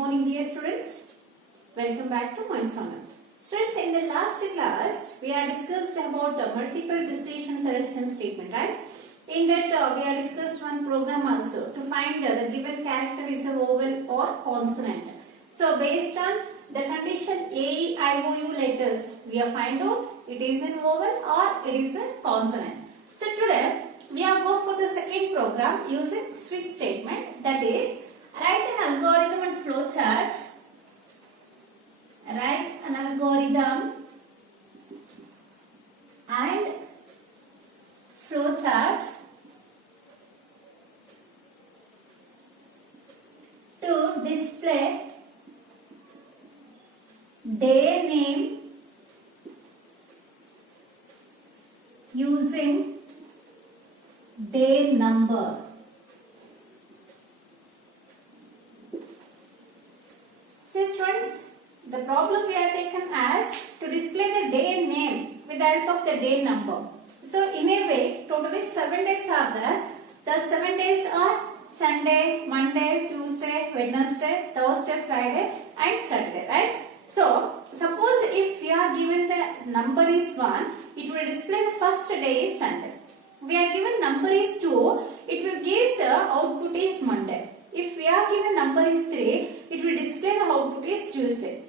morning dear students. Welcome back to my channel. Students, in the last class we are discussed about the multiple decision selection statement, right? In that we are discussed one program also to find the given character is a vowel or consonant. So based on the condition A, I, O, U letters, we are find out it is a vowel or it is a consonant. So today we are go for the second program using switch statement, that is write an algorithm and flow chart. Write an algorithm and flow chart to display day name using day number. See students, the problem we are taken as to display the day name with the help of the day number. So in a way, totally 7 days are there. The 7 days are Sunday, Monday, Tuesday, Wednesday, Thursday, Friday and Saturday, right? So suppose if we are given the number is 1, it will display the first day is Sunday. We are given number is 2, it will give the output is Monday. If we are given number is 3, it will display the output is Tuesday.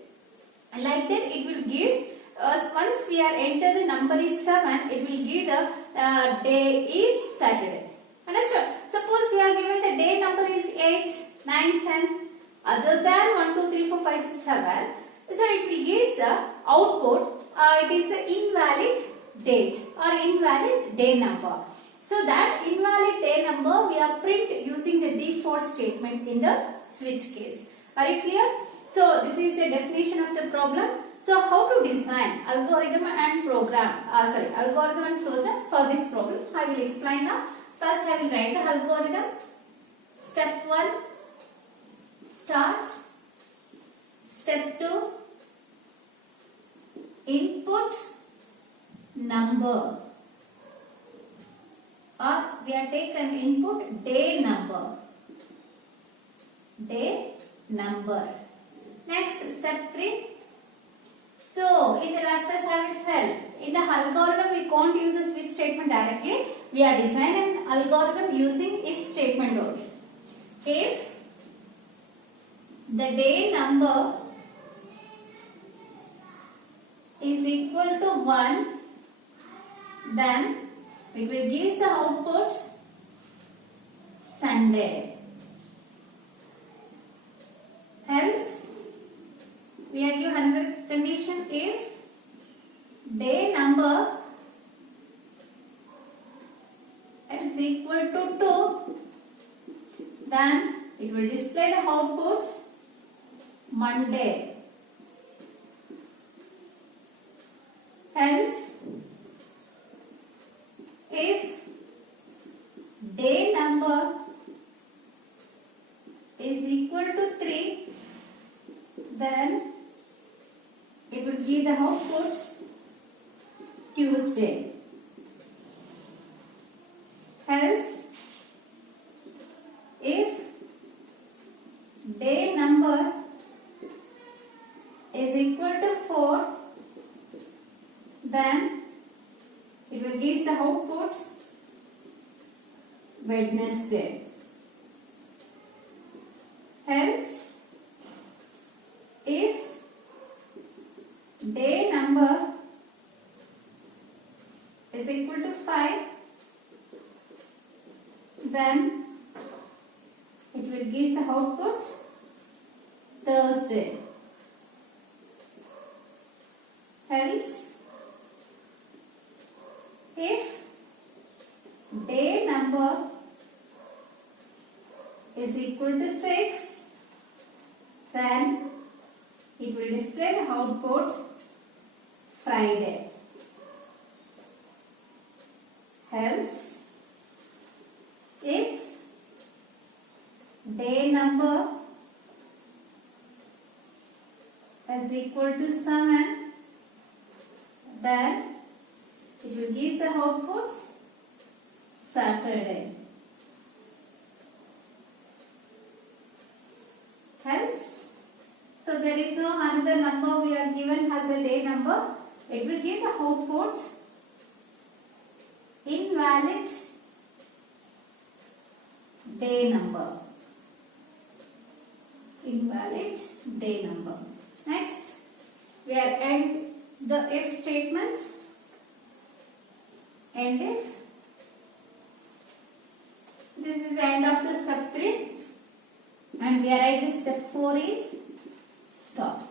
Like that it will give us, once we are enter the number is 7, it will give the day is Saturday. Understood? Suppose we are given the day number is 8, 9, 10, other than 1, 2, 3, 4, 5, 6, 7. So it will give the output, it is an invalid date or invalid day number. So that invalid day number we are print using the default statement in the switch case. Are you clear? So this is the definition of the problem. So how to design algorithm and program, algorithm and flowchart for this problem, I will explain now. First I will write the algorithm. Step 1, start. Step 2, input number, or we are taken input day number. Day number. Next, step 3. So in the last class I will tell, in the algorithm we can't use the switch statement directly. We are designing an algorithm using if statement only. If the day number is equal to 1, then it will give the output Sunday. Else, we are given another condition, if day number is equal to 2, then it will display the output Monday. Else, if day number is equal to 3, then it will give the output Tuesday. Else, if day number is equal to 4, then it will give the output Wednesday. Else, if day number is equal to 5, then it will give the output Thursday. Else, if day number is equal to 6, then it will display the output Friday. Else, if day number is equal to 7, then it will give the output Saturday. Hence, So there is no another number we are given as a day number. It will give the output invalid day number. Invalid day number. Next, we are end the if statement. End if. This is the end of the step 3. And we are at the step 4 is stop.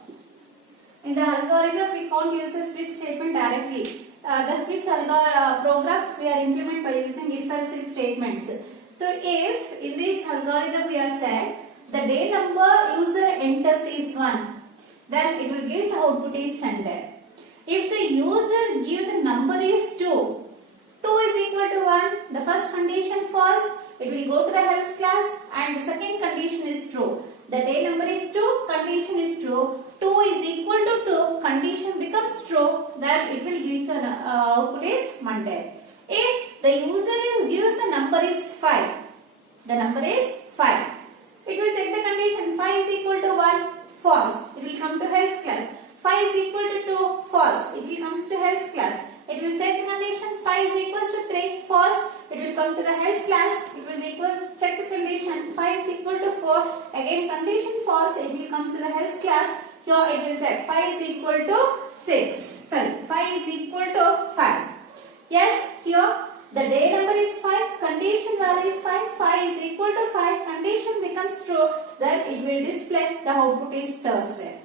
In the algorithm, we can't use the switch statement directly. The switch programs we are implement by using if-else if statements. So if in this algorithm we are check the day number user enters is 1, then it will give the output is sender. If the user give the number is 2, 2 is equal to 1, the first condition false, it will go to the else class, and the second condition is true. The day number is 2, condition is true, 2 is equal to 2, condition becomes true, then it will give the output is Monday. If the user gives the number is 5, the number is 5, it will check the condition 5 is equal to 1, false, it will come to else class. 5 is equal to 2, false, it will come to else class. It will check the condition 5 is equals to 3, false, it will come to the else class. It will check the condition 5 is equal to 4, again condition false, it will come to the else class. Here it will check 5 is equal to 6, sorry 5 is equal to 5. Yes, here the day number is 5, condition value is 5, 5 is equal to 5, condition becomes true, then it will display the output is Thursday.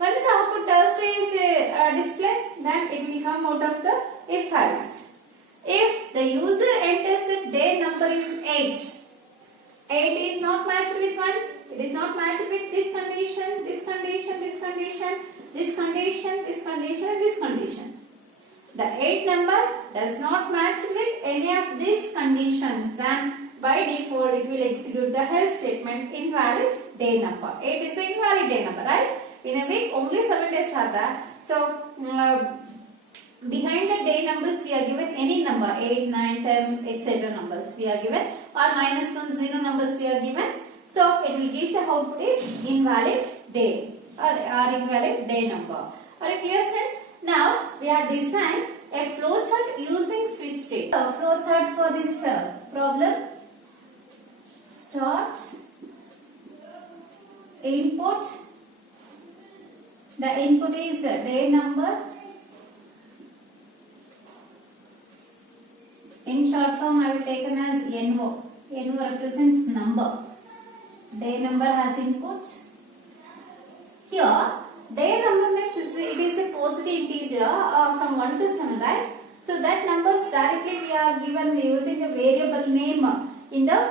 Once the output Thursday is displayed, then it will come out of the if else. If the user enters the day number is 8, 8 is not matched with 1, it is not matched with this condition, this condition, this condition, this condition, this condition and this condition. The 8 number does not match with any of these conditions, then by default it will execute the else statement invalid day number. 8 is an invalid day number, right? In a week only 7 days are there. So behind the day numbers we are given any number 8, 9, 10 etc. numbers we are given, or -1, 0 numbers we are given. So it will give the output is invalid day or invalid day number. Are you clear, friends? Now we are design a flowchart using switch state. A flowchart for this problem. Start, input. The input is day number. In short form, I will taken as NO. NO represents number. Day number has input. Here, day number means it is a positive integer from 1 to 7, right? So that numbers directly we are given using a variable name in the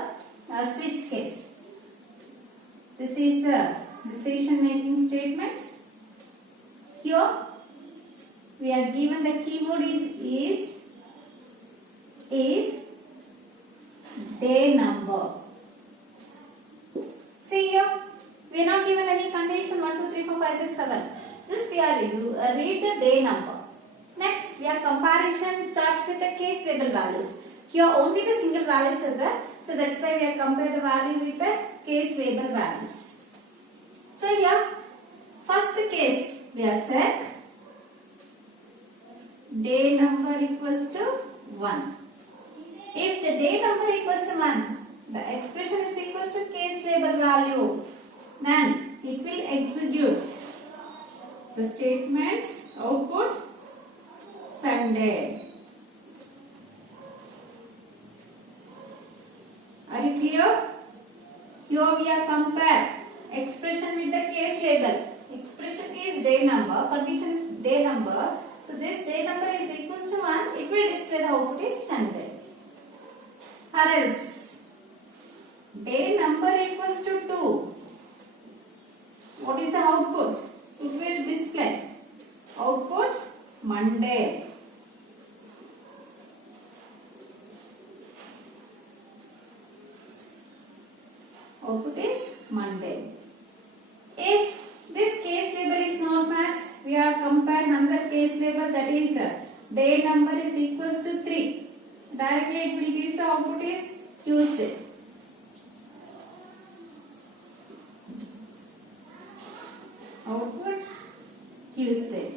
switch case. This is a decision making statement. Here we are given the keyword is day number. See here, we are not given any condition 1, 2, 3, 4, 5, 6, 7. Just we are read the day number. Next, we are comparison starts with the case label values. Here only the single values are there. So that's why we are compare the value with the case label values. So here, first case we are check day number equals to 1. If the day number equals to 1, the expression is equals to case label value, then it will execute the statement output Sunday. Are you clear? Here we are compare expression with the case label. Expression is day number, condition is day number. So this day number is equals to 1, it will display the output is Sunday. Or else, day number equals to 2. What is the output? It will display output Monday. Output is Monday. If this case label is not matched, we are compare another case label, that is day number is equals to 3. Directly it will give the output is Tuesday. output Tuesday.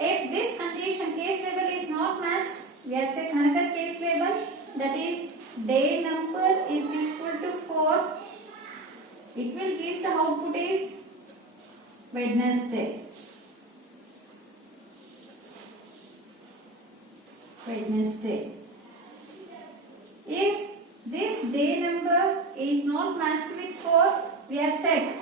If this condition case label is not matched, we have check another case label, that is day number is equal to 4. It will give the output is Wednesday. Wednesday. If this day number is not matched with 4, we have checked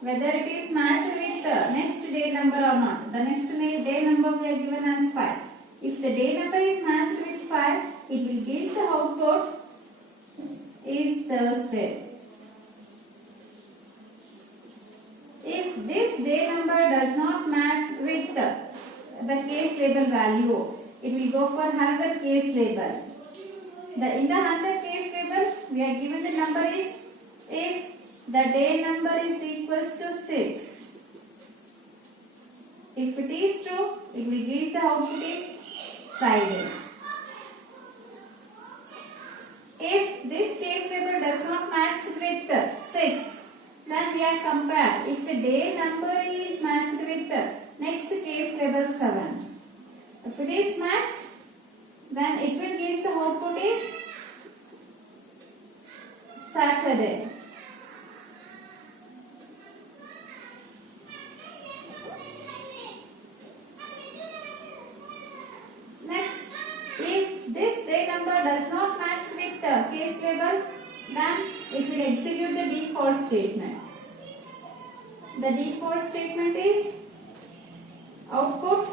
whether it is matched with the next day number or not. The next day number we are given as 5. If the day number is matched with 5, it will give the output is Thursday. If this day number does not match with the case label value, it will go for another case label. In the another case label, we are given the number is if the day number is equals to 6. If it is true, it will give the output is Friday. If this case label does not match with 6, then we are compared. If the day number is matched with the next case label 7. If it is matched, then it will give the output is Saturday. Next, if this day number does not match with the case label, then it will execute the default statement. The default statement is output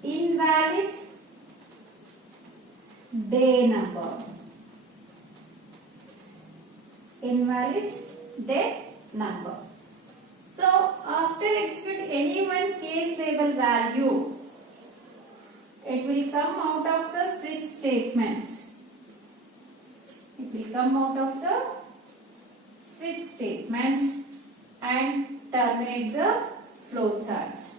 invalid day number. Invalid day number. So after executing any one case label value, it will come out of the switch statement. It will come out of the switch statement and terminate the flowchart.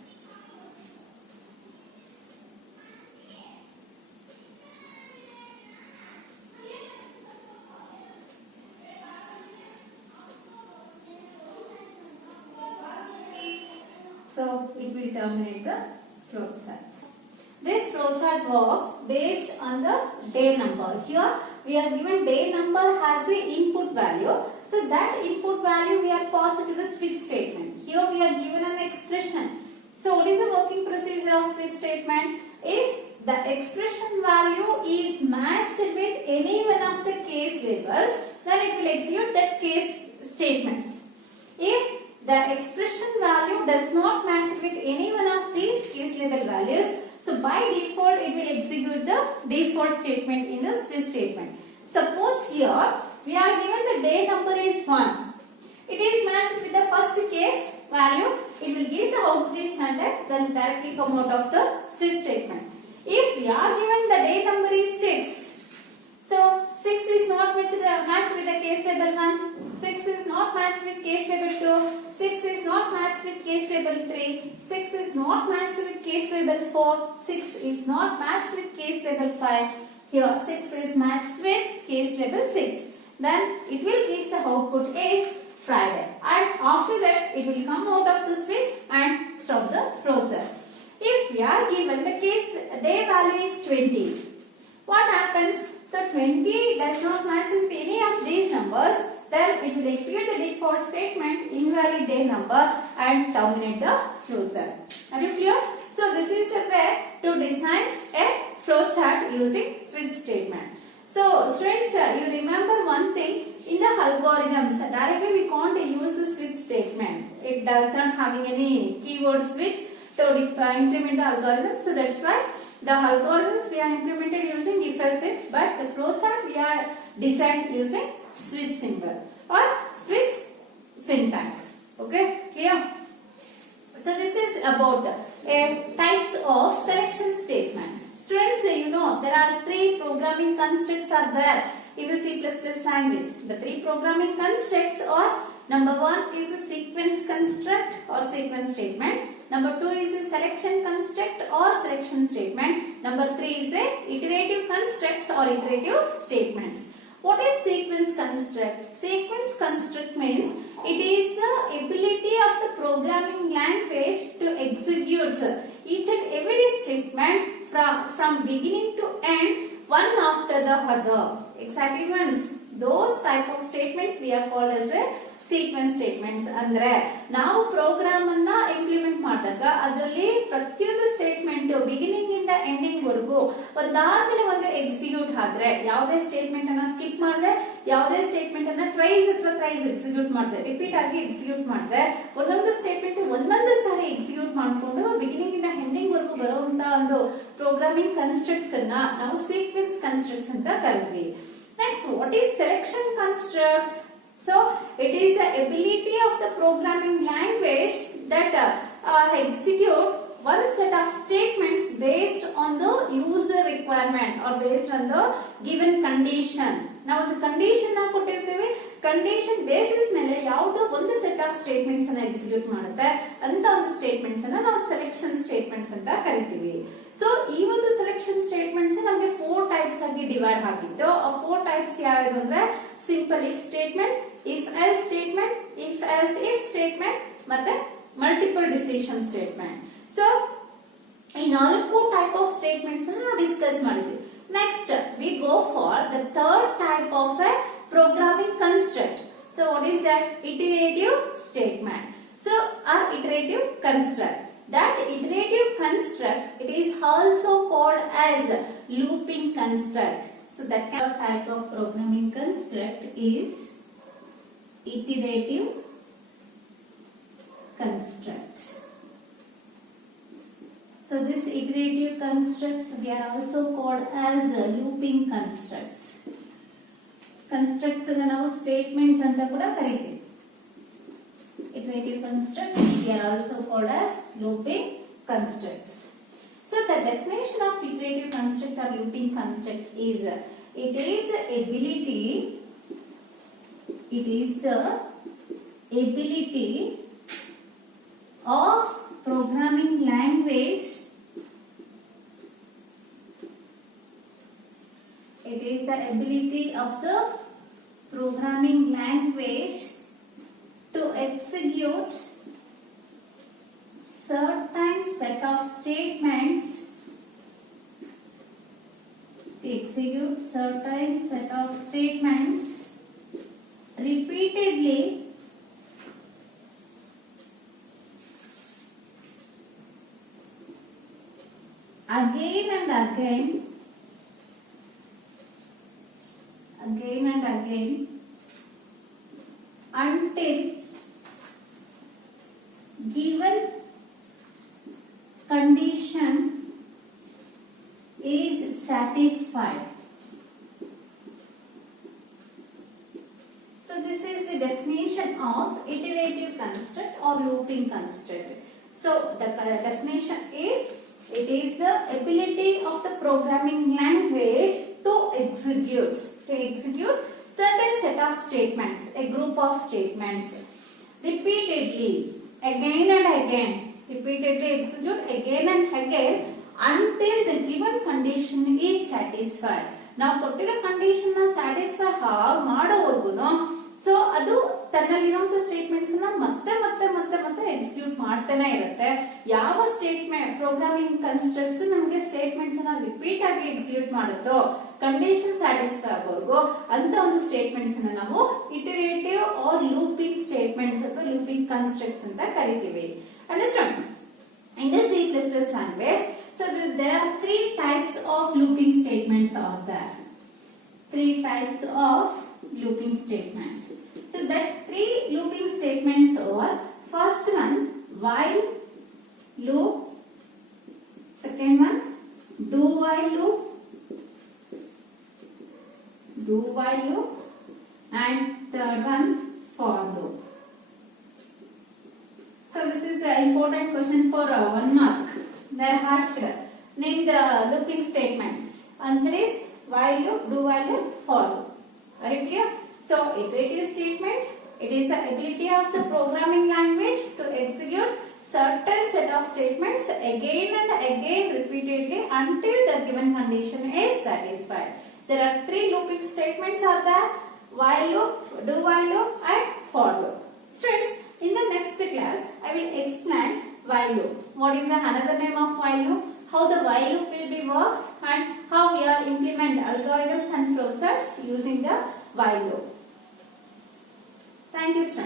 So it will terminate the flowchart. This flowchart works based on the day number. Here we are given day number has a input value. So that input value we are passed to the switch statement. Here we are given an expression. So what is the working procedure of switch statement? If the expression value is matched with any one of the case labels, then it will execute that case statements. If the expression value does not match with any one of these case label values, so by default it will execute the default statement in the switch statement. Suppose here we are given the day number is 1. It is matched with the first case value. It will give the output is Sunday, then directly come out of the switch statement. If we are given the day number is 6, so 6 is not matched with the case label 1, 6 is not matched with case label 2, 6 is not matched with case label 3, 6 is not matched with case label 4, 6 is not matched with case label 5. Here 6 is matched with case label 6. Then it will give the output is Friday, and after that it will come out of the switch and stop the flowchart. If we are given the case day value is 20, what happens? So 20 does not match with any of these numbers, then it will execute the default statement invalid day number and terminate the flowchart. Are you clear? So this is a way to design a flowchart using switch statement. So students, you remember one thing, in the algorithms directly we can't use the switch statement. It does not having any keyword switch to implement the algorithm. So that's why the algorithms we are implemented using if else if, but the flowchart we are designed using switch symbol or switch syntax. Okay, clear? So this is about types of selection statements. Students, you know there are 3 programming constructs are there in the C++ language. The 3 programming constructs are: number 1 is a sequence construct or sequence statement. Number 2 is a selection construct or selection statement. Number 3 is a iterative constructs or iterative statements. What is sequence sequence construct. Sequence construct means it is the ability of the programming language to execute each and every statement from beginning to end, one after the other. Exactly means those type of statements we are called as a sequence statements. ಅಂದ್ರೆ ನಾವು program ಅನ್ನ implement ಮಾಡಿದಾಗ ಅದರಲ್ಲಿ ಪ್ರತಿಯೊಂದು statement beginning ಇಂದ ending ವರೆಗೂ ಒಂದಾದ್ಮೇಲೆ ಒಂದು execute ಆದ್ರೆ, ಯಾವುದೇ ಸ್ಟೇಟ್ಮೆಂಟ್ ಅನ್ನ ಸ್ಕಿಪ್ ಮಾಡಿದೆ, ಯಾವುದೇ ಸ್ಟೇಟ್ಮೆಂಟ್ ಅನ್ನ ಟ್ರೈಸ್ ಎಕ್ಸಿಕ್ಯೂಟ್ ಮಾಡಿದೆ, ರಿಪೀಟ್ ಆಗಿ ಎಕ್ಸಿಕ್ಯೂಟ್ ಮಾಡಿದ್ರೆ, ಒಂದೊಂದು ಸ್ಟೇಟ್ಮೆಂಟ್ ಒಂದೊಂದು ಸಾರಿ ಎಕ್ಸಿಕ್ಯೂಟ್ ಮಾಡಿಕೊಂಡು ಬಿಗಿನಿಂಗ್ ಇಂದ ಎಂಡಿಂಗ್ ವರೆಗೂ ಬರುವಂತ ಒಂದು ಪ್ರೋಗ್ರಾಮಿಂಗ್ ಕನ್ಸ್ಟ್ರಕ್ಟ್ಸ್ ಅನ್ನ ನಾವು ಸೀಕ್ವೆನ್ಸ್ ಕನ್ಸ್ಟ್ರಕ್ಟ್ಸ್ ಅಂತ ಕರಿತೀವಿ. Next, what is selection constructs? So it is the ability of the programming language that execute one set of statements based on the user requirement or based on the given condition. ನಾವು ಒಂದು condition ನ ಕೊಟ್ಟಿರ್ತೀವಿ, condition basis ಮೇಲೆ ಯಾವುದೋ ಒಂದು set of statements ಅನ್ನ execute ಮಾಡುತ್ತೆ ಅಂತ ಒಂದು ಸ್ಟೇಟ್ಮೆಂಟ್ಸ್ ಅನ್ನ ನಾವು ಸೆಲೆಕ್ಷನ್ ಸ್ಟೇಟ್ಮೆಂಟ್ಸ್ ಅಂತ ಕರಿತೀವಿ. ಸೊ ಈ ಒಂದು ಸೆಲೆಕ್ಷನ್ ಸ್ಟೇಟ್ಮೆಂಟ್ಸ್ ನಮಗೆ 4 ಟೈಪ್ಸ್ ಆಗಿ ಡಿವೈಡ್ ಆಗಿತ್ತು. ಆ 4 ಟೈಪ್ಸ್ ಯಾವ್ದು ಅಂದ್ರೆ simple if statement, if else statement, if else if statement ಮತ್ತೆ multiple decision statement. So ಈ 4 type of statements ಅನ್ನು ನಾವು ಡಿಸ್ಕಸ್ ಮಾಡಿದ್ವಿ. Next we go for the third type of a programming construct. So what is that? Iterative statement. So our iterative construct. That iterative construct, it is also called as looping construct. So the type of programming construct is iterative construct. So this iterative constructs we are also called as looping constructs. Constructs ಅನ್ನು ನಾವು statements ಅಂತ ಕೂಡ ಕರೀತೀವಿ. Iterative constructs we are also called as looping constructs. So the definition of iterative construct or looping construct is it is the ability of programming language. It is the ability of the programming language to execute certain set of statements. Repeatedly again and again until given condition is satisfied. So this is the definition of iterative construct or looping construct. So the definition is it is the ability of the programming language to execute certain set of statements, a group of statements repeatedly again and again, repeatedly execute again and again until the given condition is satisfied. ನಾವು ಕೊಟ್ಟಿರೋ condition ನ satisfy ಮಾಡೋವರೆಗೂ so ಅದು ತನ್ನಲ್ಲಿರುವಂತ statements ನ ಮತ್ತೆ ಮತ್ತೆ ಮತ್ತೆ ಮತ್ತೆ execute ಮಾಡ್ತಾನೆ ಇರುತ್ತೆ. ಯಾವ ಸ್ಟೇಟ್ಮೆಂಟ್ ಪ್ರೋಗ್ರಾಮಿಂಗ್ ಕನ್ಸ್ಟ್ರಕ್ಟ್ಸ್ ನಮಗೆ ಸ್ಟೇಟ್ಮೆಂಟ್ಸ್ ನ ರಿಪೀಟ್ ಆಗಿ ಎಕ್ಸಿಕ್ಯೂಟ್ ಮಾಡುತ್ತೋ ಕಂಡೀಷನ್ ಸ್ಯಾಟಿಸ್ಫೈ ಆಗೋವರೆಗೂ ಅಂತ ಒಂದು ಸ್ಟೇಟ್ಮೆಂಟ್ಸ್ ನ ನಾವು ಇಟರೇಟಿವ್ ಆರ್ ಲೂಪಿಂಗ್ ಸ್ಟೇಟ್ಮೆಂಟ್ಸ್ ಅಥವಾ ಲೂಪಿಂಗ್ ಕನ್ಸ್ಟ್ರಕ್ಟ್ಸ್ ಅಂತ ಕರಿತೀವಿ. Understand? In the C++ language, so there are 3 types of looping statements are there. 3 types of looping statements. So that 3 looping statements are: first one while loop, second one do while loop, and third one for loop. So this is an important question for 1 mark. They are asked, name the looping statements. Answer is while loop, do while loop, for loop. Very clear? So iterative statement, it is the ability of the programming language to execute certain set of statements again and again repeatedly until the given condition is satisfied. There are 3 looping statements are there. while loop, do while loop and for loop. Students, in the next class, I will explain while loop. What is the another name of while loop? How the while loop will be works and how we are implement algorithms and flowcharts using the while loop. Thank you, students.